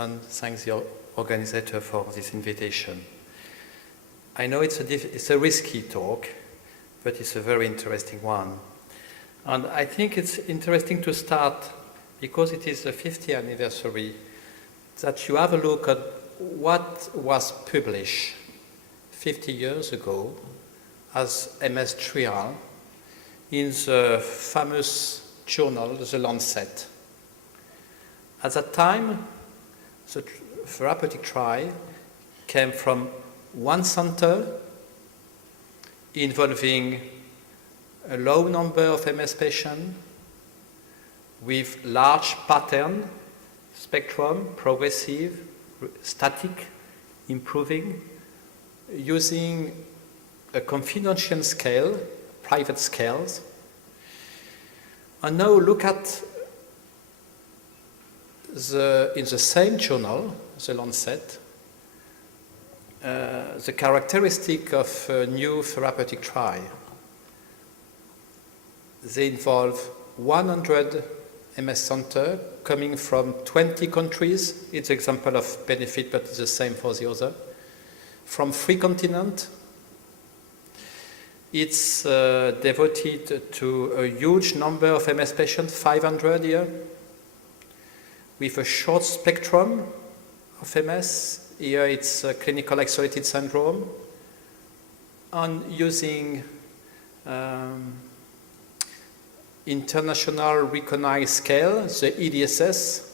and thank the organizer for this invitation. I know it's a risky talk, but it's a very interesting one. And I think it's interesting to start, because it is the 50th anniversary, that you have a look at what was published 50 years ago as MS trial in the famous journal, The Lancet. At that time, the therapeutic trial came from one center involving a low number of MS patients with large pattern, spectrum, progressive, static, improving, using a confidential scale, private scales. And now look at in the same journal, The Lancet, the characteristic of a new therapeutic trial. They involve 100 MS centers coming from 20 countries. It's an example of benefit, but it's the same for the other. From 3 continents. It's devoted to a huge number of MS patients, 500 here, with a short spectrum of MS. Here it's clinical isolated syndrome, and using international recognized scale, the EDSS,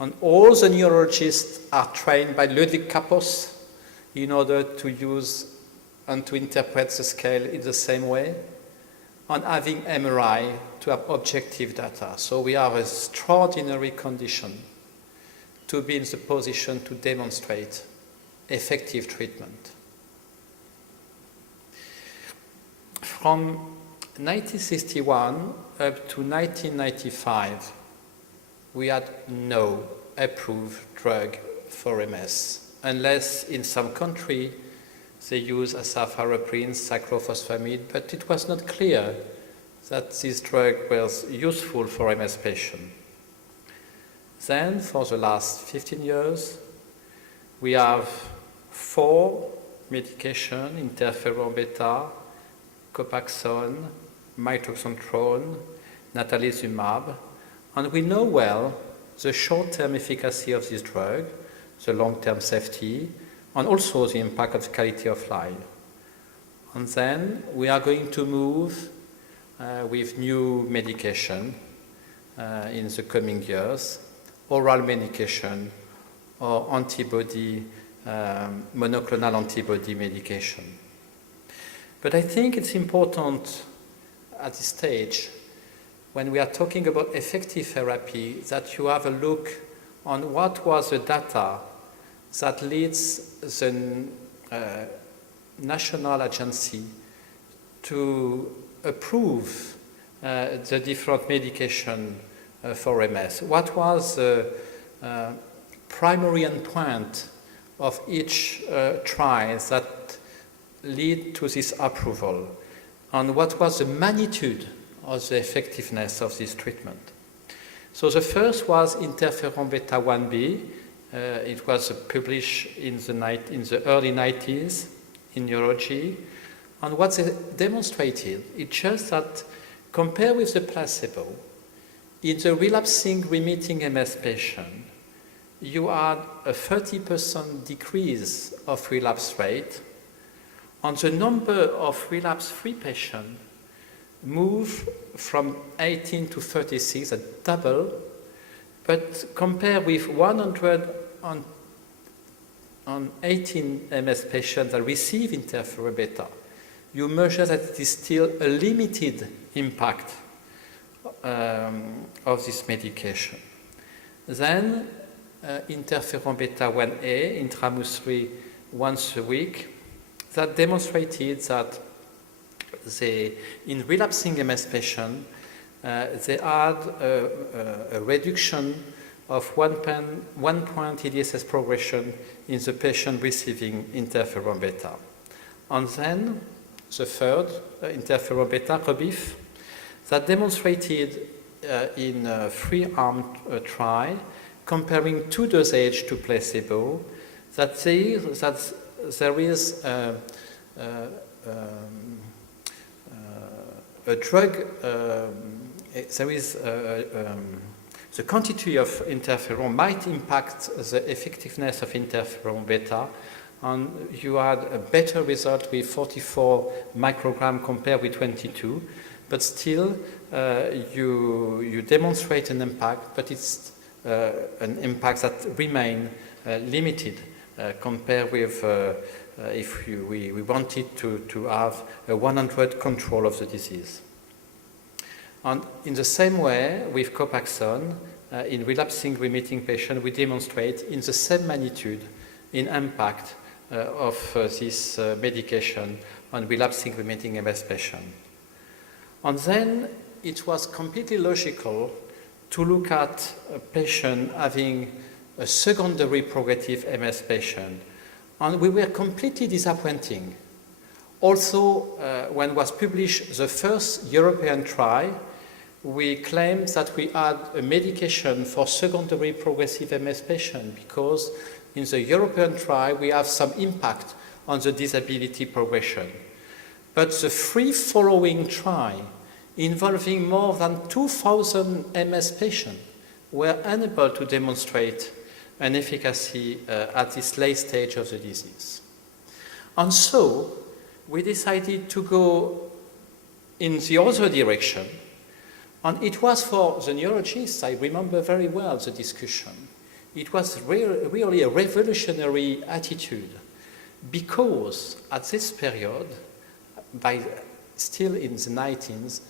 and all the neurologists are trained by Ludwig Kappos in order to use and to interpret the scale in the same way, and having MRI to have objective data. So we have an extraordinary condition to be in the position to demonstrate effective treatment. From 1961 up to 1995, we had no approved drug for MS, unless in some country they use azathioprine, cyclophosphamide, but it was not clear that this drug was useful for MS patients. Then, for the last 15 years, we have 4 medications: interferon beta, Copaxone, mitoxantrone, natalizumab, and we know well the short-term efficacy of this drug, the long-term safety, and also the impact of quality of life. And then we are going to move with new medication in the coming years, oral medication or antibody, monoclonal antibody medication. But I think it's important at this stage, when we are talking about effective therapy, that you have a look on what was the data that leads the national agency to approve the different medication for MS. What was the primary endpoint of each trial that lead to this approval? And what was the magnitude of the effectiveness of this treatment? So the first was interferon beta 1b. It was published in the early 90s in neurology. And what they demonstrated, it's just that compared with the placebo, in the relapsing remitting MS patient, you had a 30% decrease of relapse rate, and the number of relapse-free patients moved from 18 to 36, a double, but compared with 118 MS patients that receive interferon beta, you measure that it is still a limited impact of this medication. Then interferon beta 1a intramuscularly once a week, that demonstrated that in relapsing MS patients, they had a reduction of 1 point EDSS progression in the patient receiving interferon beta. And then the third, interferon beta, REBIF, that demonstrated in a 3-arm trial comparing two dosage to placebo, that there is a drug, there is the quantity of interferon might impact the effectiveness of interferon beta, and you had a better result with 44 microgram compared with 22, but still you demonstrate an impact, but it's an impact that remain limited compared with if we wanted to have a 100 control of the disease. And in the same way, with Copaxone, in relapsing remitting patients, we demonstrate in the same magnitude in impact of this medication on relapsing remitting MS patients. And then it was completely logical to look at a patient having a secondary progressive MS patient. And we were completely disappointing. Also, when was published the first European trial, we claimed that we had a medication for secondary progressive MS patient because in the European trial we have some impact on the disability progression. But the three following trial involving more than 2,000 MS patients were unable to demonstrate an efficacy at this late stage of the disease. And so we decided to go in the other direction. And it was for the neurologists, I remember very well the discussion. It was really a revolutionary attitude because at this period, still in the 19th,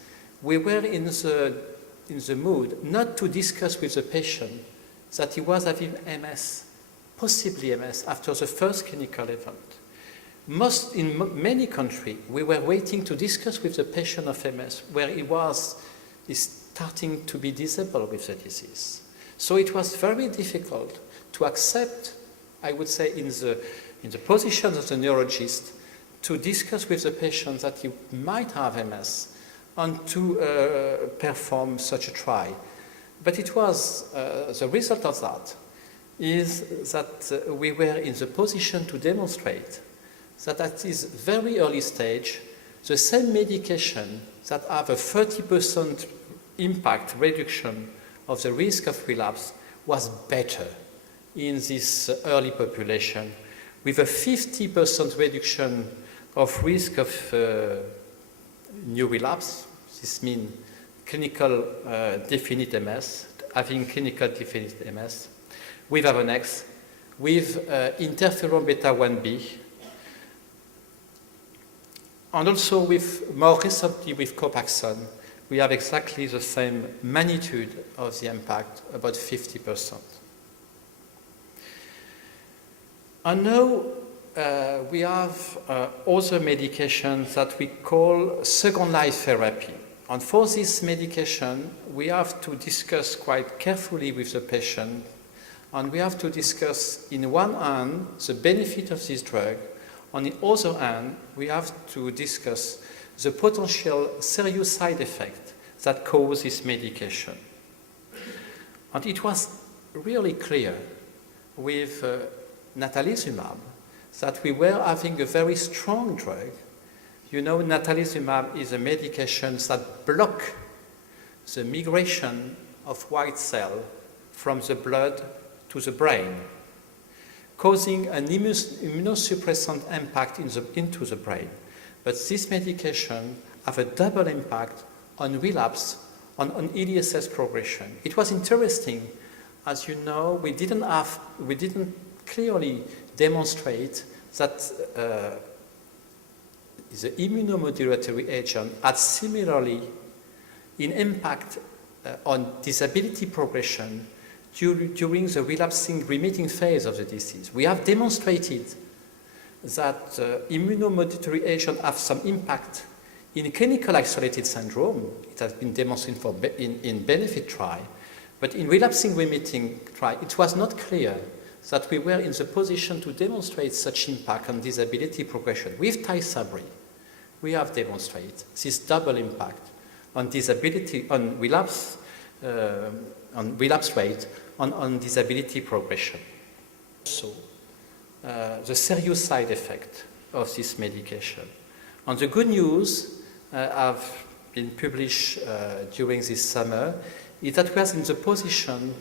we were in the mood not to discuss with the patient that he was having MS, possibly MS, after the first clinical event. In many countries, we were waiting to discuss with the patient of MS where he is starting to be disabled with the disease. So it was very difficult to accept, I would say, in the position of the neurologist, to discuss with the patient that he might have MS and to perform such a trial. But it was, the result of that is that we were in the position to demonstrate that at this very early stage, the same medication that have a 30% impact reduction of the risk of relapse was better in this early population, with a 50% reduction of risk of new relapse. This means clinical definite MS, having clinical definite MS, with Avonex, with interferon beta 1b, and also with more recently with Copaxone, we have exactly the same magnitude of the impact, about 50%. And now we have other medications that we call second-line therapy. And for this medication, we have to discuss quite carefully with the patient, and we have to discuss, in one hand, the benefit of this drug. On the other hand, we have to discuss the potential serious side effect that cause this medication. And it was really clear with natalizumab that we were having a very strong drug. You know, natalizumab is a medication that blocks the migration of white cell from the blood to the brain, causing an immunosuppressant impact into the brain. But this medication have a double impact on relapse, on EDSS progression. It was interesting, as you know, we didn't clearly demonstrate that the immunomodulatory agent had similarly in impact on disability progression during the relapsing remitting phase of the disease. We have demonstrated that immunomodulatory agents have some impact in clinical isolated syndrome. It has been demonstrated in benefit trial, but in relapsing remitting trial, it was not clear that we were in the position to demonstrate such impact on disability progression. With Tysabri, we have demonstrated this double impact on disability, on relapse on relapse rate, on disability progression. So, the serious side effect of this medication. And the good news have been published during this summer is that we are in the position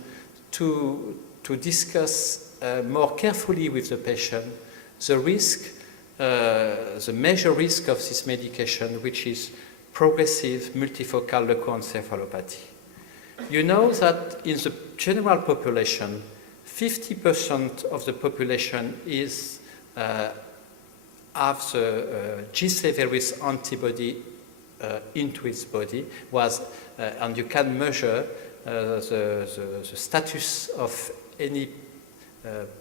to discuss more carefully with the patient the risk, the major risk of this medication, which is progressive multifocal leukoencephalopathy. You know that in the general population, 50% of the population is have the G virus antibody into its body, and you can measure the status of any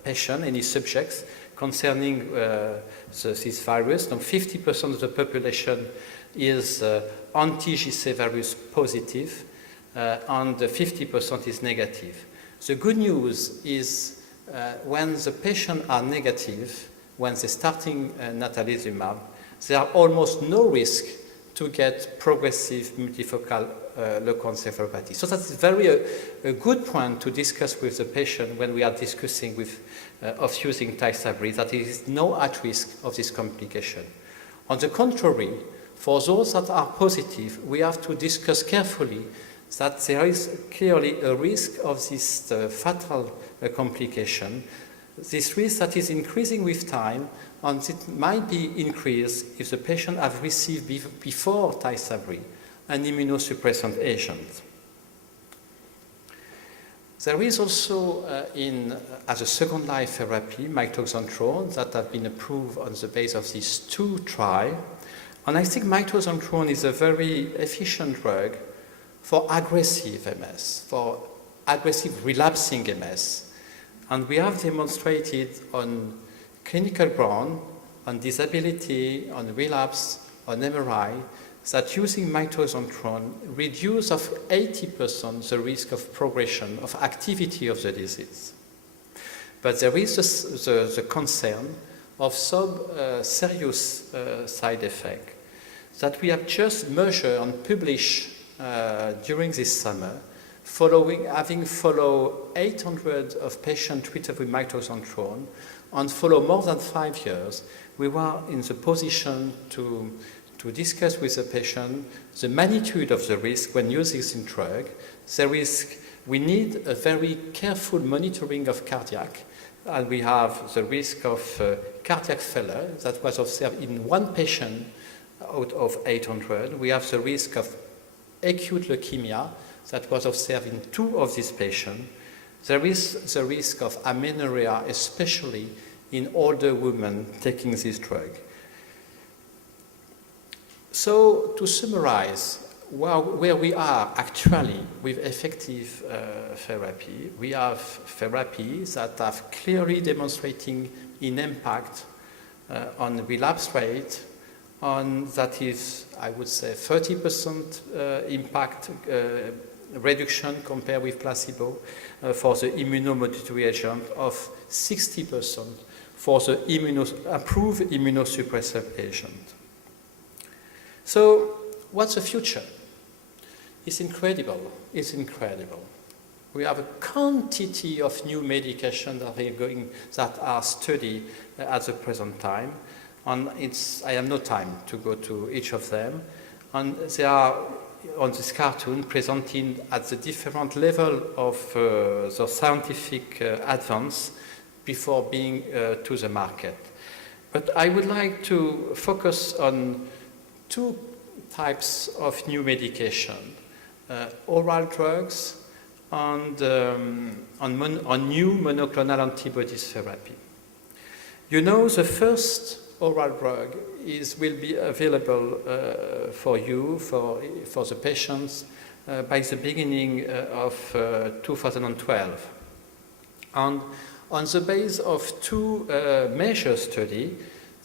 patient, any subjects concerning this virus. Now, 50% of the population is anti-G virus positive, and 50% is negative. The good news is when the patients are negative, when they're starting natalizumab, there are almost no risk to get progressive multifocal leukoencephalopathy. So that's a good point to discuss with the patient when we are discussing of using Tysabri, that it is no at risk of this complication. On the contrary, for those that are positive, we have to discuss carefully that there is clearly a risk of this fatal complication. This risk that is increasing with time, and it might be increased if the patient has received before Tysabri an immunosuppressant agent. There is also, as a second-line therapy, mitoxantrone that have been approved on the basis of these two trials. And I think mitoxantrone is a very efficient drug for aggressive MS, for aggressive relapsing MS. And we have demonstrated on clinical ground, on disability, on relapse, on MRI, that using mitoxantrone reduces of 80% the risk of progression, of activity of the disease. But there is the concern of some serious side effect that we have just measured and published during this summer, having followed 800 of patients treated with mitoxantrone and follow more than 5 years. We were in the position to discuss with the patient the magnitude of the risk when using this drug. We need a very careful monitoring of cardiac, and we have the risk of cardiac failure that was observed in one patient out of 800. We have the risk of acute leukemia that was observed in 2 of these patients. There is the risk of amenorrhea, especially in older women taking this drug. So to summarize, where we are actually with effective therapy, we have therapies that have clearly demonstrating an impact on relapse rate, on that is, I would say, 30% impact reduction compared with placebo for the immunomodulatory agent, of 60% for the approved immunosuppressive agent. So what's the future? It's incredible. It's incredible. We have a quantity of new medications that are studied at the present time. And I have no time to go to each of them. And they are on this cartoon presenting at the different level of the scientific advance before being to the market. But I would like to focus on 2 types of new medication, oral drugs and on new monoclonal antibodies therapy. You know, the first oral drug will be available for you, for the patients, by the beginning of 2012. And on the basis of 2 major studies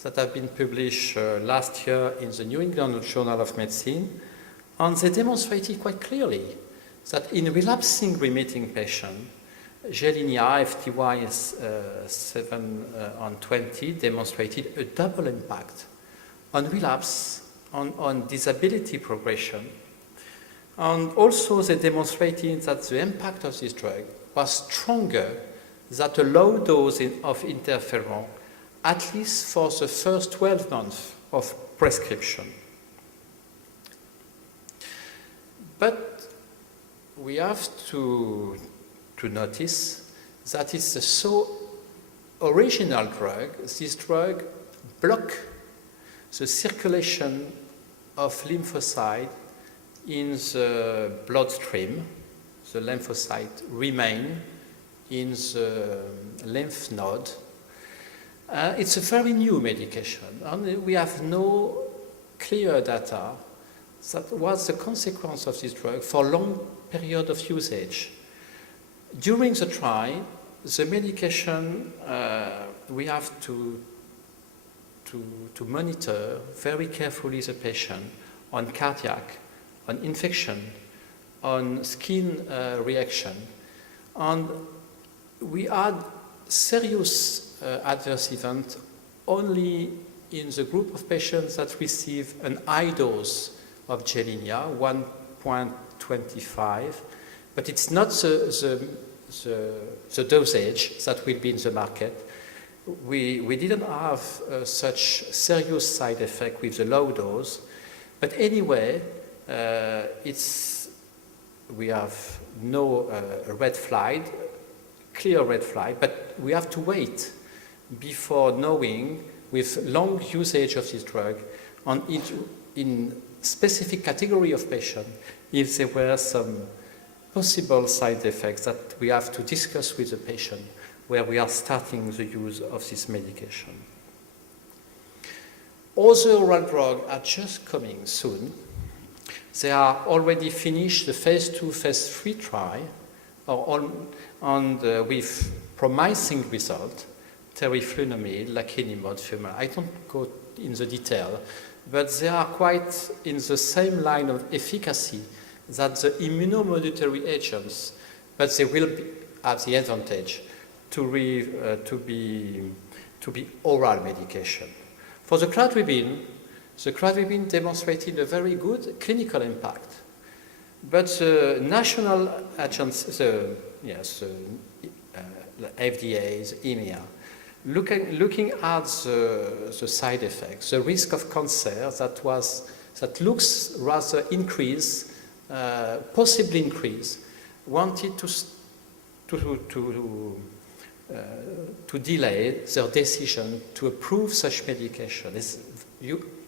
that have been published last year in the New England Journal of Medicine, and they demonstrated quite clearly that in relapsing remitting patients, Gilenya, FTY 7 and 20 demonstrated a double impact on relapse, on disability progression, And also they demonstrated that the impact of this drug was stronger than a low dose of interferon, at least for the first 12 months of prescription. But we have to notice that it's a so original drug. This drug blocks the circulation of lymphocyte in the bloodstream. The lymphocyte remain in the lymph node. It's a very new medication, and we have no clear data that was the consequence of this drug for a long period of usage. During the trial, the medication we have to monitor very carefully the patient on cardiac, on infection, on skin reaction. And we had serious adverse events only in the group of patients that receive an high dose of Gilenya, 1.25, but it's not the dosage that will be in the market. We didn't have such serious side effect with the low dose, but anyway, we have no red flag, clear red flag, but we have to wait before knowing with long usage of this drug on in specific category of patients if there were some possible side effects that we have to discuss with the patient where we are starting the use of this medication. Other oral drugs are just coming soon. They are already finished the phase 2, phase 3 trial with promising result, teriflunomide, lakinimod, fumarate. I don't go in the detail, but they are quite in the same line of efficacy that the immunomodulatory agents, but they will have the advantage to be oral medication. For the cladribine demonstrated a very good clinical impact, but the national agents, the FDA, the EMEA, looking at the side effects, the risk of cancer that looks rather increase, possibly increase, wanted to delay their decision to approve such medication.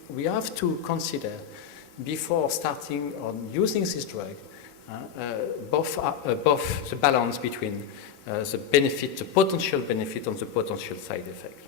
We have to consider before starting on using this drug both the balance between the benefit, the potential benefit, and the potential side effect.